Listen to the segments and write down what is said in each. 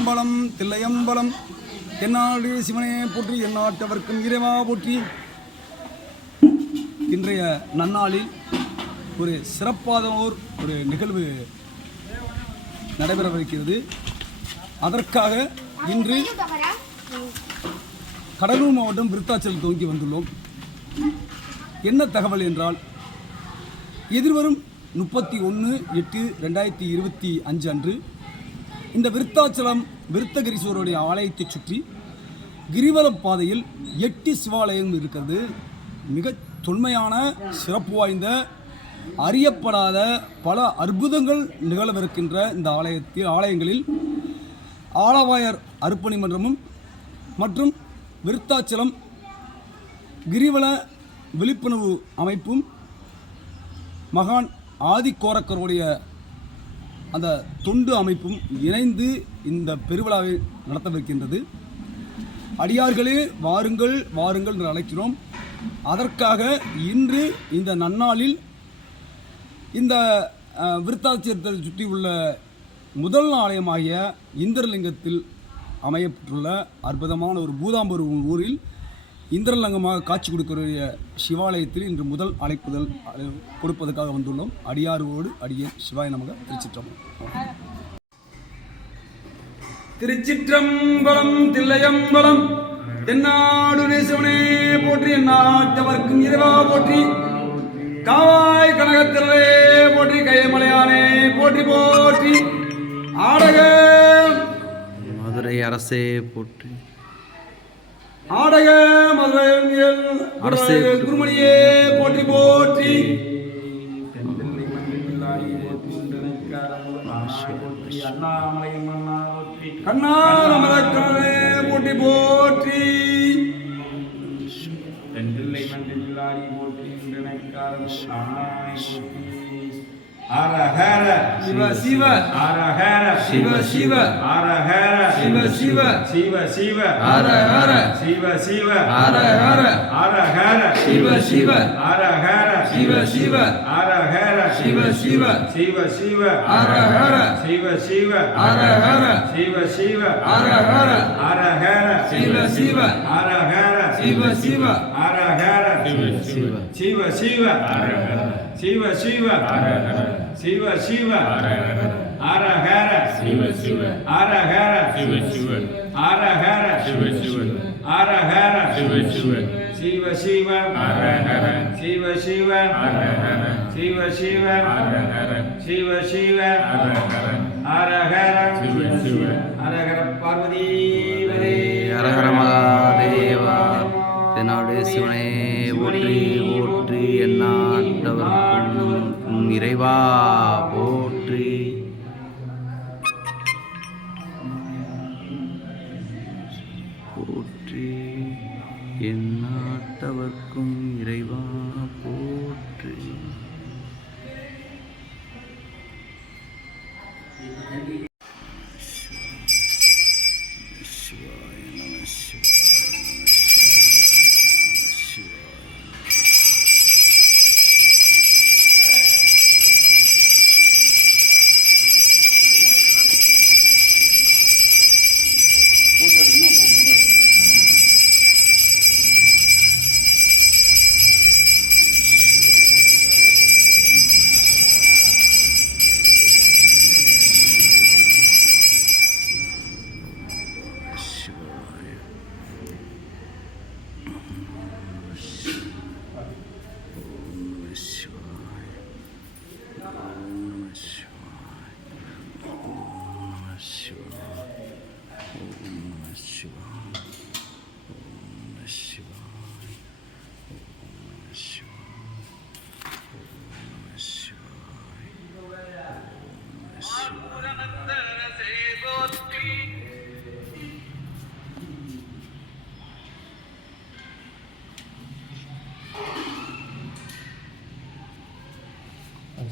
திருச்சிற்றம்பலம் தில்லையம்பலம். என்னாடு சிவனே போற்றி எந்நாட்டவர்க்கும் இறைவா போற்றி. இன்றைய நன்னாளில் ஒரு சிறப்பான ஓர் ஒரு நிகழ்வு நடைபெறவிருக்கிறது அதற்காக இன்று கடலூர் மாவட்டம் விருத்தாச்சல் துவங்கி வந்துள்ளோம். என்ன தகவல் என்றால் எதிர்வரும் முப்பத்தி ஒன்று எட்டு ரெண்டாயிரத்தி இருபத்தி அஞ்சு அன்று இந்த விருத்தாச்சலம் விருத்தகிரீஸ்வரருடைய ஆலயத்தை சுற்றி கிரிவலம் பாதையில் எட்டி சிவாலயம் இருக்கிறது. மிக தொன்மையான சிறப்பு வாய்ந்த அறியப்படாத பல அற்புதங்கள் நிகழவிருக்கின்ற இந்த ஆலயத்தில் ஆலயங்களில் ஆலவாயர் அர்ப்பணி மன்றமும் மற்றும் விருத்தாச்சலம் கிரிவல விழிப்புணர்வு அமைப்பும் மகான் ஆதிக்கோரக்கருடைய அந்த தொண்டு அமைப்பும் இணைந்து இந்த பெருவிழாவை நடத்தவிருக்கின்றது. அடியார்களே வாருங்கள் வாருங்கள் என்று அழைக்கிறோம். அதற்காக இன்று இந்த நன்னாளில் இந்த அஹ், விருத்தாச்சலத்தை சுற்றி உள்ள முதல் ஆலயமாகிய இந்திரலிங்கத்தில் அமையப்பட்டுள்ள அற்புதமான ஒரு பூதாம்பூர் ஊரில் இந்திரலிங்கமாக காட்சி கொடுக்கக்கூடிய சிவாலயத்தில் இன்று முதல் அழைப்புதல் கொடுப்பதற்காக வந்துள்ளோம். அடியாரோடு அடியேன் சிவாய நமக. திருச்சிற்றம்பலம். திருச்சிற்றம்பலம் தில்லையம்பலம் தென்னாடு நேசவனே போற்றி நாட்டவர்க்கும் இறைவா போற்றி காவாய் கனகத்திலே போற்றி கையமலையானே போற்றி போற்றி ஆடக. மதுரை அரசே போற்றி. ஆடக மதுரையில் குருமணியே போற்றி போற்றி. கண்ணார் அமரக்கண்ணே போற்றி போற்றி. தென்றில்லை மன்றில் போற்றி. அரஹர சிவ சிவ அரஹர சிவ சிவ அரஹர சிவ சிவ சிவ சிவ அரஹர சிவ சிவ அரஹர அரஹர சிவ சிவ அரஹர சிவ சிவ அரஹர சிவ சிவ சிவ சிவ அரஹர சிவ சிவ அரஹர சிவ சிவ அரஹர அரஹர சிவ சிவ அரஹர சிவ சிவ அரஹர சிவ சிவ சிவ சிவ சிவ சிவ ஹர ஹர சிவ சிவ ஹர ஹர சிவ சிவ ஹர ஹர சிவ சிவ ஹர ஹர சிவ சிவ சிவ சிவ ஹர ஹர சிவ சிவ ஹர ஹர சிவ சிவ ஹர ஹர சிவ சிவ ஹர ஹர ஹர ஹர சிவ சிவ ஹர ஹர பார்வதி ஹர மகாதேவா தென்னாடு சிவனே போற்றி போற்றி எந்நாட்டவர்க்கும் இறைவா போற்றி. போற்றி. எந்நாட்டவர்க்கும் இறைவா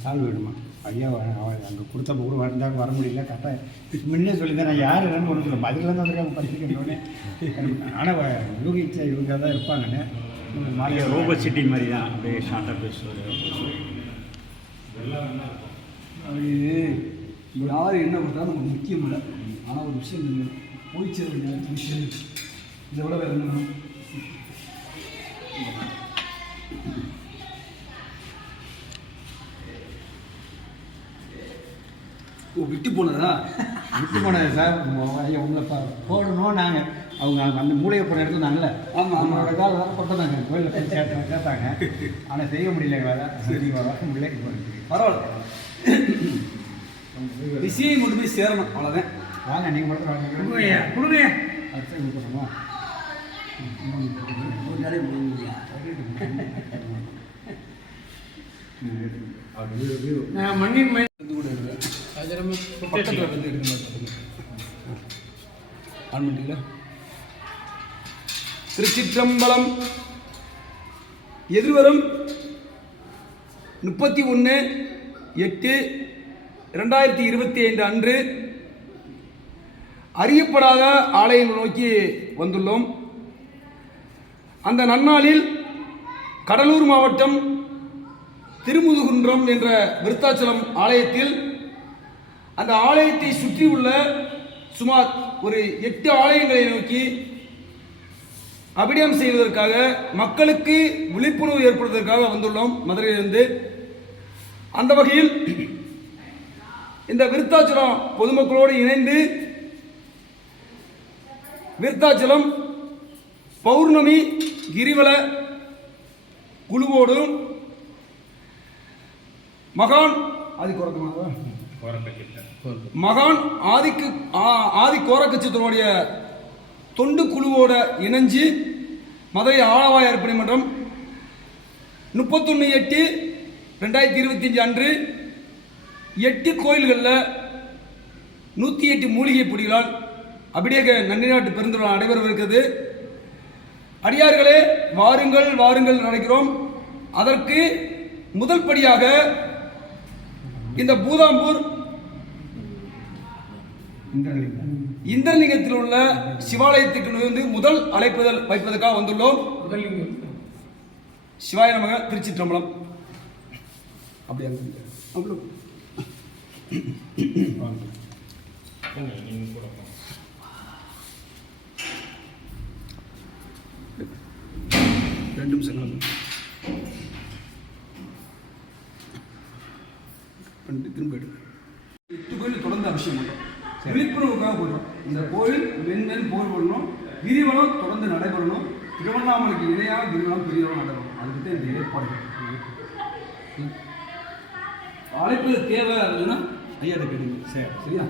சால்வ் வேணுமா ஐயா அங்கே கொடுத்தப்ப கூட வந்தாங்க வர முடியல கரெக்டாக முன்னே சொல்லியிருந்தேன் நான் யார் என்னன்னு ஒன்று சொல்ல பதிலாக தான் வந்திருக்காங்க படிச்சுக்கணுன்னே ஆனால் யூகிச்ச இவங்க தான் இருப்பாங்கன்னு. மாலையை ரோபோ சிட்டி மாதிரி தான் அப்படியே ஷார்ட்டாக பேசுவார் அது யார் என்ன கொடுத்தாலும் நமக்கு முக்கியம் இல்லை. ஆனால் ஒரு விஷயம் போய் சேருங்க விஷயம் இதை விட வேறு என்ன விட்டு போனதா? விட்டு போனது சார். உங்களை போடணும் நாங்கள் அவங்க அந்த மூளையை போன இடத்துல நாங்கள்ல ஆமா, ஆமா. நம்மளோட கால வர கொண்டாங்க கோயிலில் போய் கேட்டாங்க கேட்டாங்க. ஆனால் செய்ய முடியல வேலை சரி வர முடியல பரவாயில்ல. விஷயம் கொண்டு போய் சேரணும் அவ்வளோதான் வாங்க நீங்கள் மட்டும் வாங்க. கொடுங்கய்யா, கொடுங்கய்யா. அடுத்து கொடுக்கணுமா ஒரு நாளே மண்ணின் மை பக்கத்தில் வந்து எடுக்க மாட்டேன் ஆன் பண்ணிட்டீங்களா? திருச்சிற்றம்பலம் எதிர்வரும் முப்பத்தி ஒன்று எட்டு ரெண்டாயிரத்தி இருபத்தி ஐந்து அன்று அறியப்படாத ஆலயங்கள் நோக்கி வந்துள்ளோம். அந்த நன்னாளில் கடலூர் மாவட்டம் திருமுதுகுன்றம் என்ற விருத்தாச்சலம் ஆலயத்தில் அந்த ஆலயத்தை சுற்றி உள்ள சுமார் ஒரு எட்டு ஆலயங்களை நோக்கி அபிடயம் செய்வதற்காக மக்களுக்கு விழிப்புணர்வு ஏற்படுவதற்காக வந்துள்ளோம் மதுரையிலிருந்து. அந்த வகையில் இந்த விருத்தாச்சலம் பொதுமக்களோடு இணைந்து விருத்தாச்சலம் பௌர்ணமி கிரிவல குழுவோடும் மகான் அது குறக்கமாக மகான் ஆதிக்கு ஆ- ஆதி கோரக்கச்சத்தினுடைய தொண்டு குழுவோட இணைஞ்சு மதுரை ஆளவாய் அர்ப்பணி மன்றம் முப்பத்தொன்று எட்டு ரெண்டாயிரத்தி இருபத்தஞ்சு அன்று எட்டு கோயில்களில் நூற்றி எட்டு மூலிகை பொடிகளால் அபிடேக நன்னிநாட்டு பெருந்திருவிழா நடைபெறவிருக்கிறது. அடியார்களே வாருங்கள் வாருங்கள் நடக்கிறோம் அதற்கு முதல் படியாக இந்த பூதாம்பூர் இந்திரலிங்கத்தில் உள்ள சிவாலயத்துக்கு வந்து முதல் அழைப்புதல் வைப்பதற்காக வந்துள்ளோம். சிவாய நமக திருச்சிற்றம்பலம். அப்படியா அவ்வளோ ரெண்டு நிமிஷம் இந்த கோயில் மென்மேல் போர் பண்ணணும் கிரிவலம் தொடர்ந்து நடைபெறணும் திருவண்ணாமலைக்கு இணையாக கிரிவலம் கிரிவலம் நடைபெறணும் அதுக்கு தான் இந்த ஏற்பாடு அழைப்பது தேவை அப்படின்னா ஐயா கேட்டுங்க. சரி சரியா?